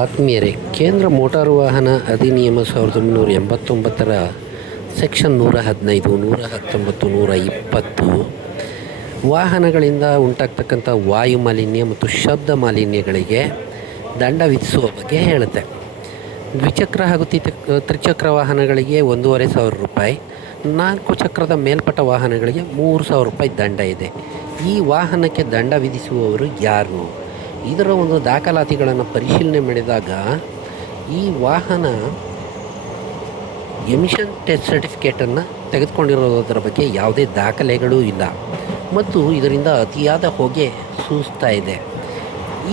ಆತ್ಮೀಯರೇ, ಕೇಂದ್ರ ಮೋಟಾರು ವಾಹನ ಅಧಿನಿಯಮ 1989ರ ಸೆಕ್ಷನ್ 115, 119, 120 ವಾಹನಗಳಿಂದ ಉಂಟಾಗ್ತಕ್ಕಂಥ ವಾಯು ಮಾಲಿನ್ಯ ಮತ್ತು ಶಬ್ದ ಮಾಲಿನ್ಯಗಳಿಗೆ ದಂಡ ವಿಧಿಸುವ ಬಗ್ಗೆ ಹೇಳುತ್ತೆ. ದ್ವಿಚಕ್ರ ಹಾಗೂ ತ್ರಿಚಕ್ರ ವಾಹನಗಳಿಗೆ 1,500 ರೂಪಾಯಿ, 4 ಚಕ್ರದ ಮೇಲ್ಪಟ್ಟ ವಾಹನಗಳಿಗೆ 3,000 ರೂಪಾಯಿ ದಂಡ ಇದೆ. ಈ ವಾಹನಕ್ಕೆ ದಂಡ ವಿಧಿಸುವವರು ಯಾರು? ಇದರ ಒಂದು ದಾಖಲಾತಿಗಳನ್ನು ಪರಿಶೀಲನೆ ಮಾಡಿದಾಗ ಈ ವಾಹನ ಎಮಿಷನ್ ಟೆಸ್ಟ್ ಸರ್ಟಿಫಿಕೇಟನ್ನು ತೆಗೆದುಕೊಂಡಿರೋದರ ಬಗ್ಗೆ ಯಾವುದೇ ದಾಖಲೆಗಳೂ ಇಲ್ಲ ಮತ್ತು ಇದರಿಂದ ಅತಿಯಾದ ಹೊಗೆ ಸೂಸ್ತಾ ಇದೆ.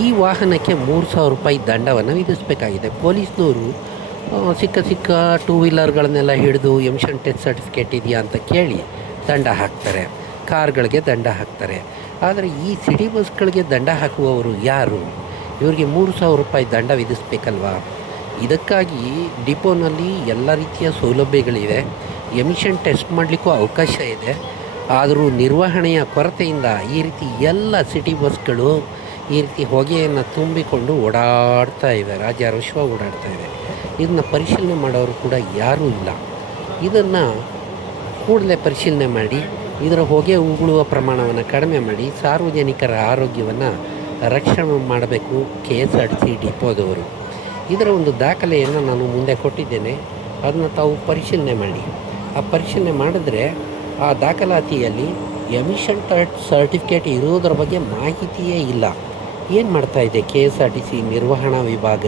ಈ ವಾಹನಕ್ಕೆ 3,000 ರೂಪಾಯಿ ದಂಡವನ್ನು ವಿಧಿಸಬೇಕಾಗಿದೆ. ಪೊಲೀಸ್ನವರು ಸಿಕ್ಕ ಟೂ ವೀಲರ್ಗಳನ್ನೆಲ್ಲ ಹಿಡಿದು ಎಮಿಷನ್ ಟೆಸ್ಟ್ ಸರ್ಟಿಫಿಕೇಟ್ ಇದೆಯಾ ಅಂತ ಕೇಳಿ ದಂಡ ಹಾಕ್ತಾರೆ, ಕಾರ್ಗಳಿಗೆ ದಂಡ ಹಾಕ್ತಾರೆ. ಆದರೆ ಈ ಸಿಟಿ ಬಸ್ಗಳಿಗೆ ದಂಡ ಹಾಕುವವರು ಯಾರು? ಇವರಿಗೆ 3,000 ರೂಪಾಯಿ ದಂಡ ವಿಧಿಸಬೇಕಲ್ವಾ? ಇದಕ್ಕಾಗಿ ಡಿಪೋನಲ್ಲಿ ಎಲ್ಲ ರೀತಿಯ ಸೌಲಭ್ಯಗಳಿವೆ, ಎಮಿಷನ್ ಟೆಸ್ಟ್ ಮಾಡಲಿಕ್ಕೂ ಅವಕಾಶ ಇದೆ. ಆದರೂ ನಿರ್ವಹಣೆಯ ಕೊರತೆಯಿಂದ ಈ ರೀತಿ ಎಲ್ಲ ಸಿಟಿ ಬಸ್ಗಳು ಈ ರೀತಿ ಹೊಗೆಯನ್ನು ತುಂಬಿಕೊಂಡು ಓಡಾಡ್ತಾ ಇವೆ, ರಾಜ್ಯಾರೋಷವಾಗಿ ಓಡಾಡ್ತಾ ಇವೆ. ಇದನ್ನು ಪರಿಶೀಲನೆ ಮಾಡೋರು ಕೂಡ ಯಾರೂ ಇಲ್ಲ. ಇದನ್ನು ಕೂಡಲೇ ಪರಿಶೀಲನೆ ಮಾಡಿ ಇದರ ಹೊಗೆ ಉಗುಳುವ ಪ್ರಮಾಣವನ್ನು ಕಡಿಮೆ ಮಾಡಿ ಸಾರ್ವಜನಿಕರ ಆರೋಗ್ಯವನ್ನು ರಕ್ಷಣೆ ಮಾಡಬೇಕು KSRTC ಡಿಪೋದವರು. ಇದರ ಒಂದು ದಾಖಲೆಯನ್ನು ನಾನು ಮುಂದೆ ಕೊಟ್ಟಿದ್ದೇನೆ, ಅದನ್ನು ತಾವು ಪರಿಶೀಲನೆ ಮಾಡಿ. ಆ ಪರಿಶೀಲನೆ ಮಾಡಿದ್ರೆ ಆ ದಾಖಲಾತಿಯಲ್ಲಿ ಎಮಿಷನ್ ಸರ್ಟಿಫಿಕೇಟ್ ಇರೋದ್ರ ಬಗ್ಗೆ ಮಾಹಿತಿಯೇ ಇಲ್ಲ. ಏನು ಮಾಡ್ತಾಯಿದೆ KSRTC ನಿರ್ವಹಣಾ ವಿಭಾಗ?